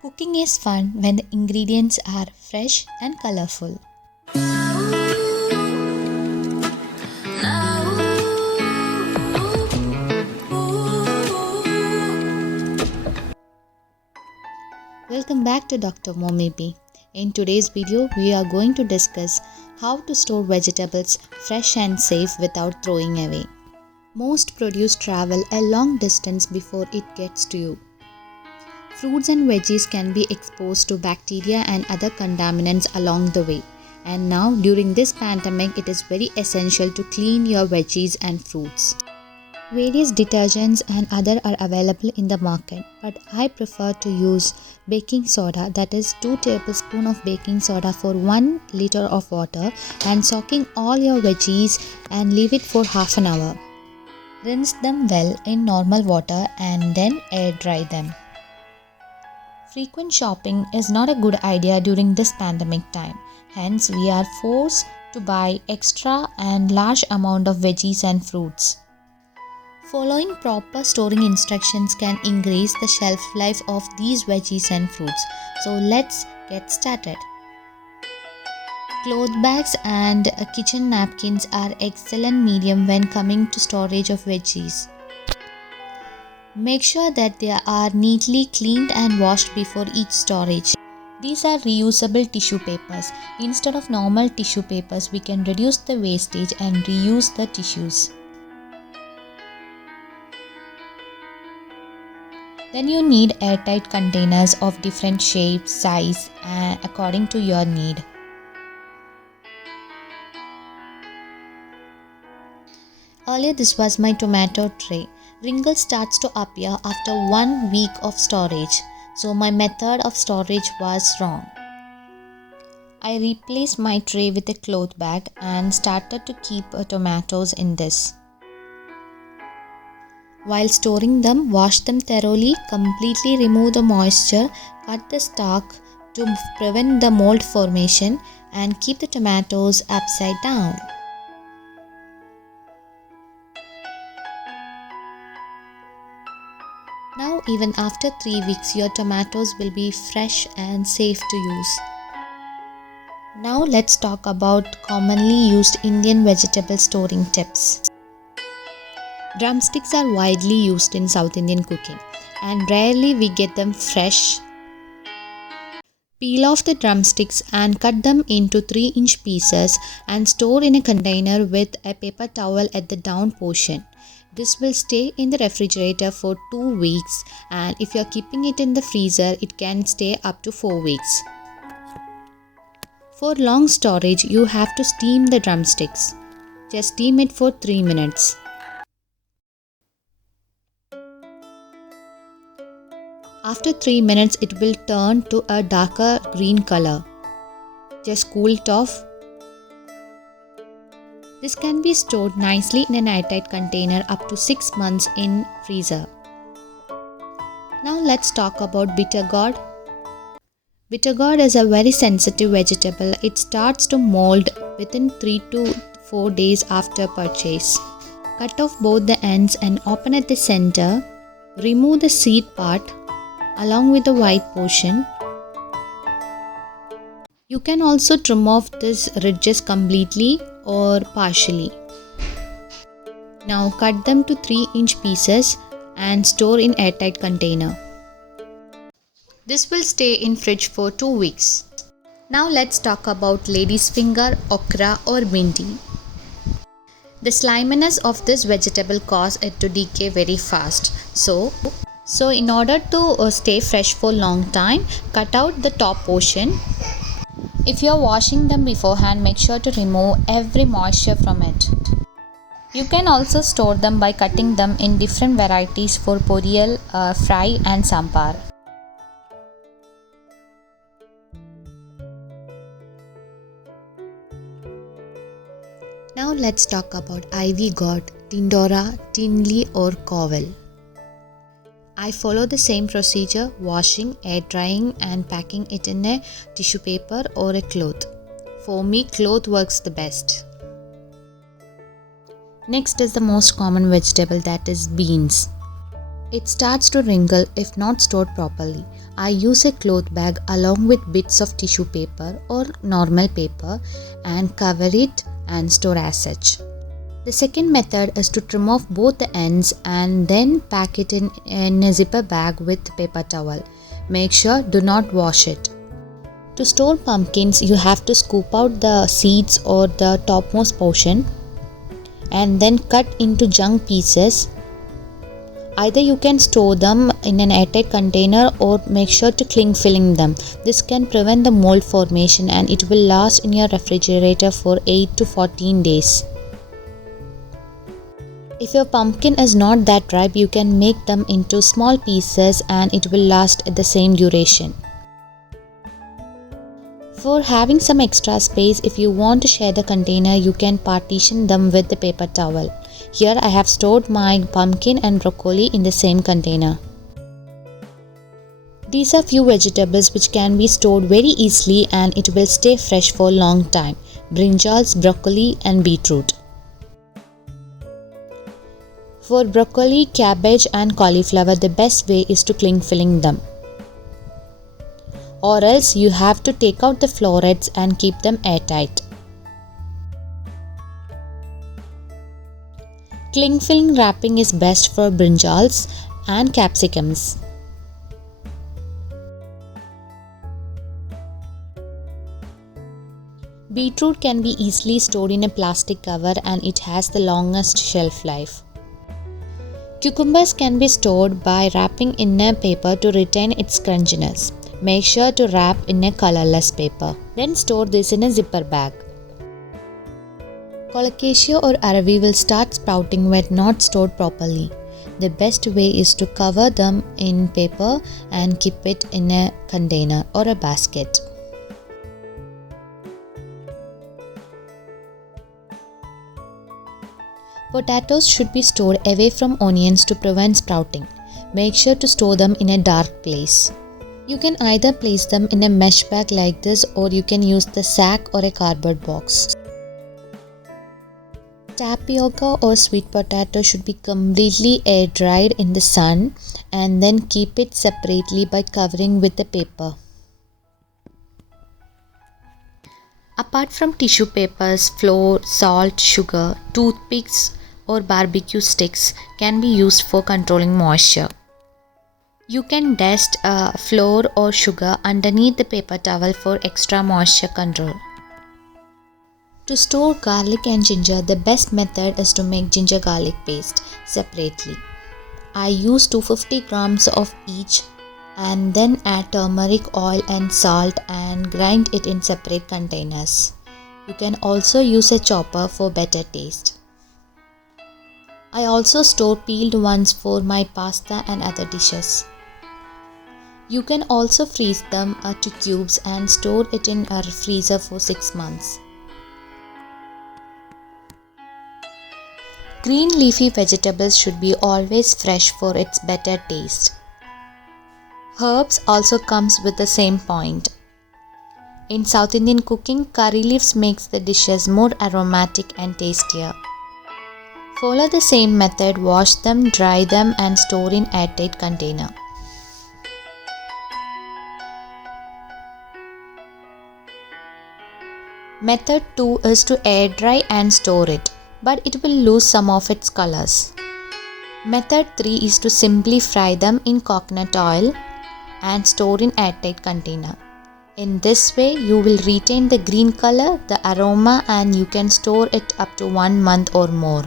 Cooking is fun when the ingredients are fresh and colorful. Welcome back to Dr. Momibi. In today's video, we are going to discuss how to store vegetables fresh and safe without throwing away. Most produce travel a long distance before it gets to you. Fruits and veggies can be exposed to bacteria and other contaminants along the way. And now, during this pandemic, it is very essential to clean your veggies and fruits. Various detergents and other are available in the market, but I prefer to use baking soda, that is 2 tablespoons of baking soda for 1 liter of water, and soaking all your veggies and leave it for half an hour. Rinse them well in normal water and then air dry them. Frequent shopping is not a good idea during this pandemic time. Hence, we are forced to buy extra and large amount of veggies and fruits. Following proper storing instructions can increase the shelf life of these veggies and fruits. So let's get started. Cloth bags and kitchen napkins are excellent medium when coming to storage of veggies. Make sure that they are neatly cleaned and washed before each storage. These are reusable tissue papers. Instead of normal tissue papers, we can reduce the wastage and reuse the tissues. Then you need airtight containers of different shapes, size, and according to your need. Earlier this was my tomato tray. Wrinkle starts to appear after 1 week of storage, so my method of storage was wrong. I replaced my tray with a cloth bag and started to keep tomatoes in this. While storing them, wash them thoroughly, completely remove the moisture, cut the stalk to prevent the mold formation, and keep the tomatoes upside down. Now, even after 3 weeks, your tomatoes will be fresh and safe to use. Now, let's talk about commonly used Indian vegetable storing tips. Drumsticks are widely used in South Indian cooking, and rarely we get them fresh. Peel off the drumsticks and cut them into 3-inch pieces and store in a container with a paper towel at the down portion. This will stay in the refrigerator for 2 weeks, and if you are keeping it in the freezer, it can stay up to 4 weeks. For long storage, you have to steam the drumsticks. Just steam it for 3 minutes. After 3 minutes, it will turn to a darker green color. Just cool it off. This can be stored nicely in an airtight container up to 6 months in freezer. Now let's talk about bitter gourd. Bitter gourd is a very sensitive vegetable. It starts to mold within 3 to 4 days after purchase. Cut off both the ends and open at the center. Remove the seed part along with the white portion. You can also trim off these ridges completely or partially. Now cut them to 3-inch pieces and store in airtight container. This will stay in fridge for 2 weeks. Now let's talk about lady's finger, okra or bhindi. The sliminess of this vegetable causes it to decay very fast. So in order to stay fresh for long time, cut out the top portion. If you are washing them beforehand, make sure to remove every moisture from it. You can also store them by cutting them in different varieties for poriyal, fry and sambar. Now let's talk about ivy gourd, tindora, tinli or koval. I follow the same procedure: washing, air drying and packing it in a tissue paper or a cloth. For me, cloth works the best. Next is the most common vegetable, that is beans. It starts to wrinkle if not stored properly. I use a cloth bag along with bits of tissue paper or normal paper and cover it and store as such. The second method is to trim off both the ends and then pack it in a zipper bag with paper towel. Make sure do not wash it. To store pumpkins, you have to scoop out the seeds or the topmost portion and then cut into chunk pieces. Either you can store them in an airtight container or make sure to cling filling them. This can prevent the mold formation and it will last in your refrigerator for 8 to 14 days. If your pumpkin is not that ripe, you can make them into small pieces and it will last at the same duration. For having some extra space, if you want to share the container, you can partition them with the paper towel. Here I have stored my pumpkin and broccoli in the same container. These are few vegetables which can be stored very easily and it will stay fresh for a long time. Brinjals, broccoli and beetroot. For broccoli, cabbage and cauliflower, the best way is to cling filling them. Or else you have to take out the florets and keep them airtight. Cling film wrapping is best for brinjals and capsicums. Beetroot can be easily stored in a plastic cover and it has the longest shelf life. Cucumbers can be stored by wrapping in a paper to retain its crunchiness. Make sure to wrap in a colorless paper. Then store this in a zipper bag. Colocasia or aravi will start sprouting when not stored properly. The best way is to cover them in paper and keep it in a container or a basket. Potatoes should be stored away from onions to prevent sprouting. Make sure to store them in a dark place. You can either place them in a mesh bag like this or you can use the sack or a cardboard box. Tapioca or sweet potato should be completely air dried in the sun and then keep it separately by covering with the paper. Apart from tissue papers, flour, salt, sugar, toothpicks or barbecue sticks can be used for controlling moisture. You can dust flour or sugar underneath the paper towel for extra moisture control. To store garlic and ginger, the best method is to make ginger garlic paste separately. I use 250 grams of each and then add turmeric oil and salt and grind it in separate containers. You can also use a chopper for better taste. I also store peeled ones for my pasta and other dishes. You can also freeze them to cubes and store it in a freezer for 6 months. Green leafy vegetables should be always fresh for its better taste. Herbs also comes with the same point. In South Indian cooking, curry leaves makes the dishes more aromatic and tastier. Follow the same method, wash them, dry them and store in airtight container. Method 2 is to air dry and store it, but it will lose some of its colors. Method 3 is to simply fry them in coconut oil and store in airtight container. In this way, you will retain the green color, the aroma and you can store it up to 1 month or more.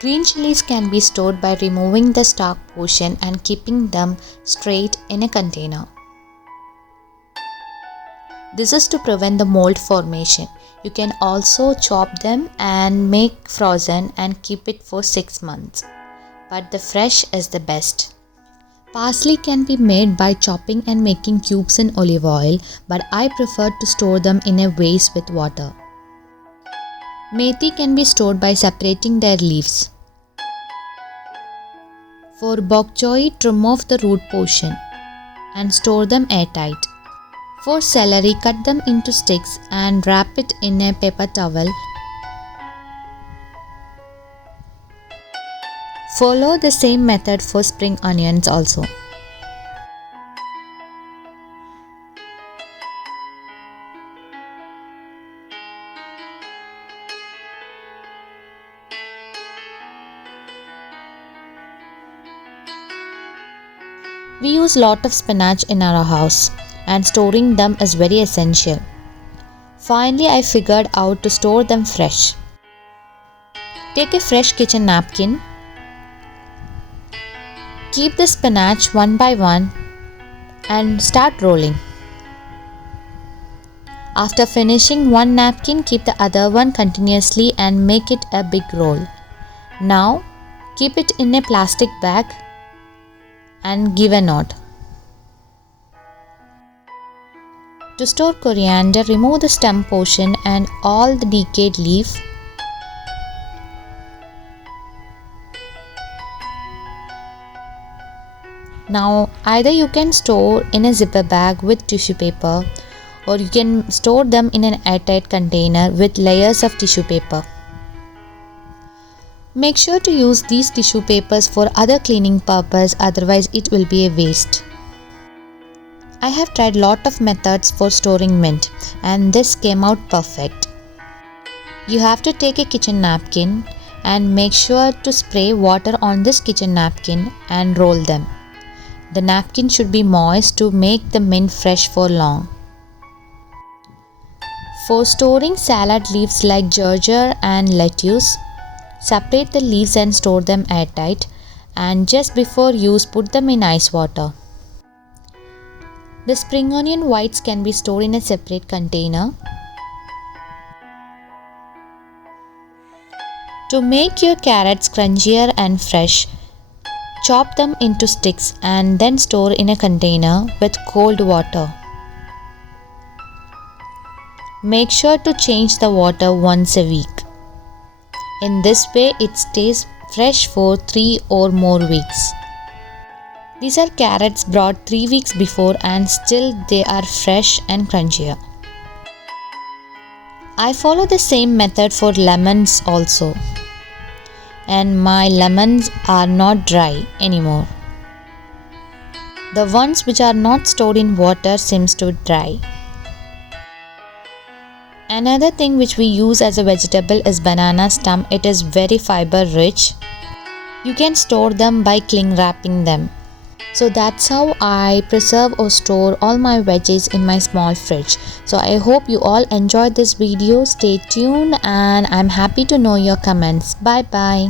Green chilies can be stored by removing the stalk portion and keeping them straight in a container. This is to prevent the mold formation. You can also chop them and make frozen and keep it for 6 months. But the fresh is the best. Parsley can be made by chopping and making cubes in olive oil, but I prefer to store them in a vase with water. Methi can be stored by separating their leaves. For bok choy, trim off the root portion and store them airtight. For celery, cut them into sticks and wrap it in a paper towel. Follow the same method for spring onions also. We use lot of spinach in our house and storing them is very essential. Finally, I figured out to store them fresh. Take a fresh kitchen napkin. Keep the spinach one by one and start rolling. After finishing one napkin, keep the other one continuously and make it a big roll. Now, keep it in a plastic bag and give a knot. To store coriander, remove the stem portion and all the decayed leaf. Now either you can store in a zipper bag with tissue paper or you can store them in an airtight container with layers of tissue paper. Make sure to use these tissue papers for other cleaning purpose, otherwise it will be a waste. I have tried lot of methods for storing mint and this came out perfect. You have to take a kitchen napkin and make sure to spray water on this kitchen napkin and roll them. The napkin should be moist to make the mint fresh for long. For storing salad leaves like ginger and lettuce, separate the leaves and store them airtight and just before use put them in ice water. The spring onion whites can be stored in a separate container. To make your carrots crunchier and fresh, chop them into sticks and then store in a container with cold water. Make sure to change the water once a week. In this way, it stays fresh for 3 or more weeks. These are carrots brought 3 weeks before and still they are fresh and crunchier. I follow the same method for lemons also. And my lemons are not dry anymore. The ones which are not stored in water seems to dry. Another thing which we use as a vegetable is banana stem. It is very fiber rich. You can store them by cling wrapping them. So that's how I preserve or store all my veggies in my small fridge. So I hope you all enjoyed this video. Stay tuned and I'm happy to know your comments. Bye bye.